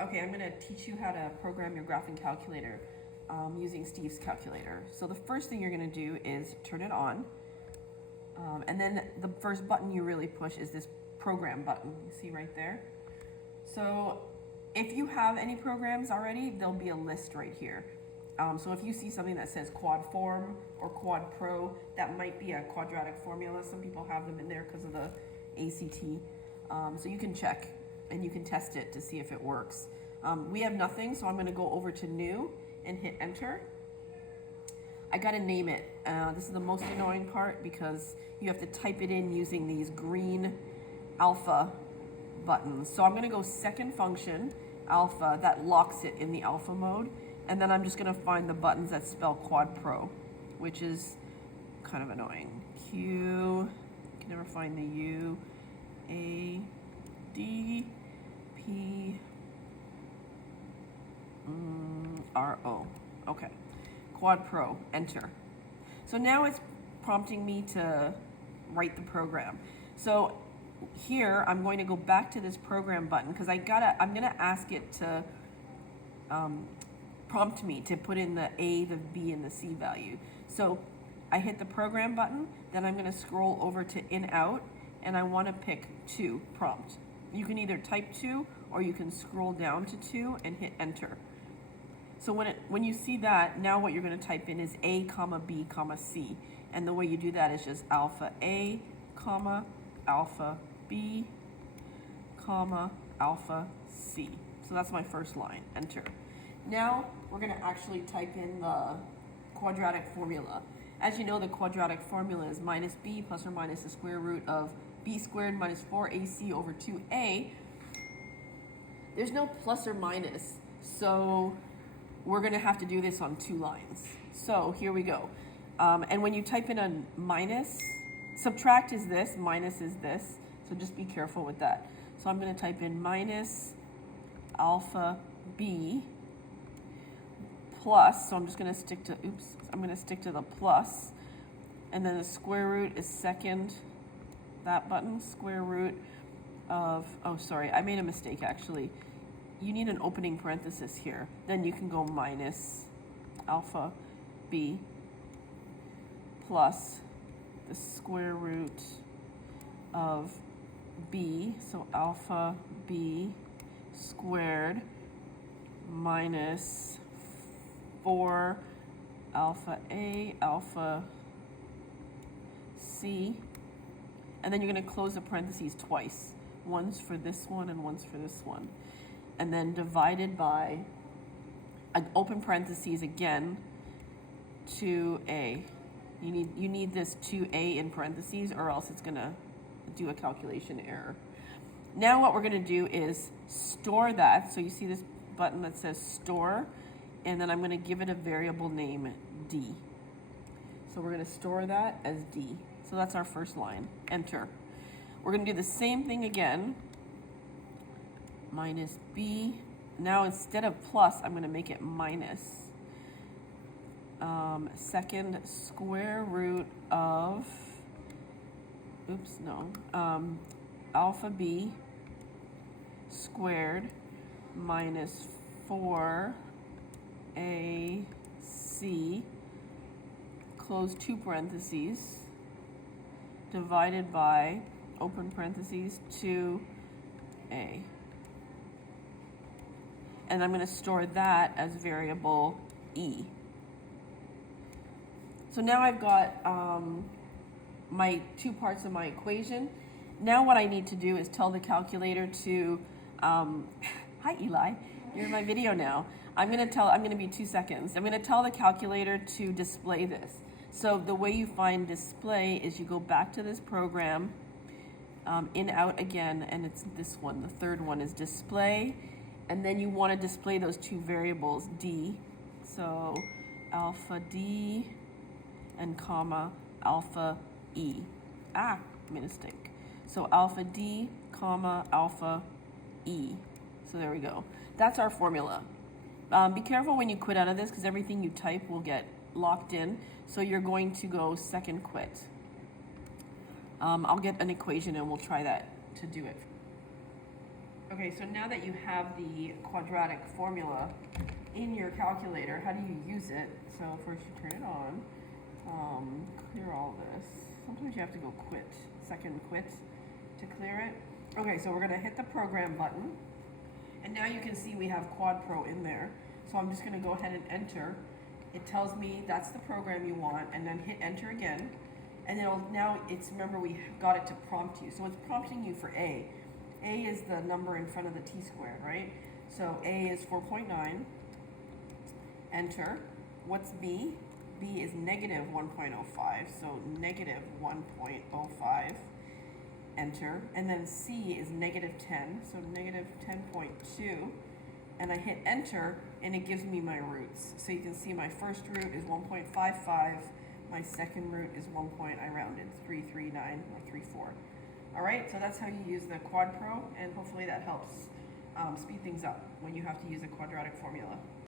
Okay, I'm going to teach you how to program your graphing calculator using Steve's calculator. So the first thing you're going to do is turn it on. And then the first button you really push is this program button. You see right there? So if you have any programs already, there'll be a list right here. So if you see something that says QuadForm or QuadPro, that might be a quadratic formula. Some people have them in there because of the ACT. So you can check and you can test it to see if it works. We have nothing, so I'm going to go over to New and hit Enter. I got to name it. This is the most annoying part because you have to type it in using these green alpha buttons. So I'm going to go second function, alpha, that locks it in the alpha mode. And then I'm just going to find the buttons that spell QuadPro, which is kind of annoying. Q, can never find the U, A, D, P, R, O. Okay, QuadPro, enter. So now it's prompting me to write the program. So here I'm going to go back to this program button because I'm gonna ask it to prompt me to put in the A, the B, and the C value. So I hit the program button, then I'm gonna scroll over to in out, and I wanna pick 2, prompt. You can either type 2 or you can scroll down to 2 and hit enter. So when you see that, now what you're gonna type in is A, comma, B, comma, C. And the way you do that is just alpha A, comma, alpha B, comma, alpha C. So that's my first line, enter. Now we're gonna actually type in the quadratic formula. As you know, the quadratic formula is minus b plus or minus the square root of b squared minus 4ac over 2a. There's no plus or minus, so we're gonna have to do this on 2 lines. So here we go. And when you type in a minus, subtract is this, minus is this, so just be careful with that. So I'm gonna type in minus alpha b plus, so I'm just gonna stick to, I'm gonna stick to the plus, and then the square root is second, that button, square root of, oh sorry, I made a mistake actually. You need an opening parenthesis here. Then you can go minus alpha b plus the square root of b, so alpha b squared minus 4 alpha A, alpha C, and then you're going to close the parentheses twice. One's for this one and one's for this one. And then divided by, open parentheses again, 2A. You need this 2A in parentheses or else it's going to do a calculation error. Now what we're going to do is store that. So you see this button that says store, and then I'm going to give it a variable name, D. So we're going to store that as D. So that's our first line, enter. We're going to do the same thing again, minus B. Now instead of plus, I'm going to make it minus. Second square root of, alpha B squared minus 4AC, close 2 parentheses, divided by, open parentheses, 2A. And I'm going to store that as variable E. So now I've got my 2 parts of my equation. Now what I need to do is tell the calculator to, hi Eli, you're in my video now. I'm gonna be 2 seconds. I'm gonna tell the calculator to display this. So the way you find display is you go back to this program, in, out again, and it's this one. The third one is display, and then you wanna display those 2 variables, D. So alpha D and comma alpha E. Mistake. So alpha D, comma alpha E. So there we go. That's our formula. Be careful when you quit out of this because everything you type will get locked in. So you're going to go second quit. I'll get an equation and we'll try that to do it. Okay, so now that you have the quadratic formula in your calculator, how do you use it? So first you turn it on, clear all this. Sometimes you have to go second quit to clear it. Okay, so we're gonna hit the program button, and now you can see we have QuadPro in there. So I'm just gonna go ahead and enter. It tells me that's the program you want, and then hit enter again. And now remember we got it to prompt you. So it's prompting you for A. A is the number in front of the t-squared, right? So A is 4.9, enter. What's B? B is negative 1.05, so negative 1.05, enter. And then C is negative 10, so negative 10.2. And I hit enter, and it gives me my roots. So you can see my first root is 1.55, my second root is I rounded, 339 or 34. All right, so that's how you use the QuadPro, and hopefully that helps speed things up when you have to use a quadratic formula.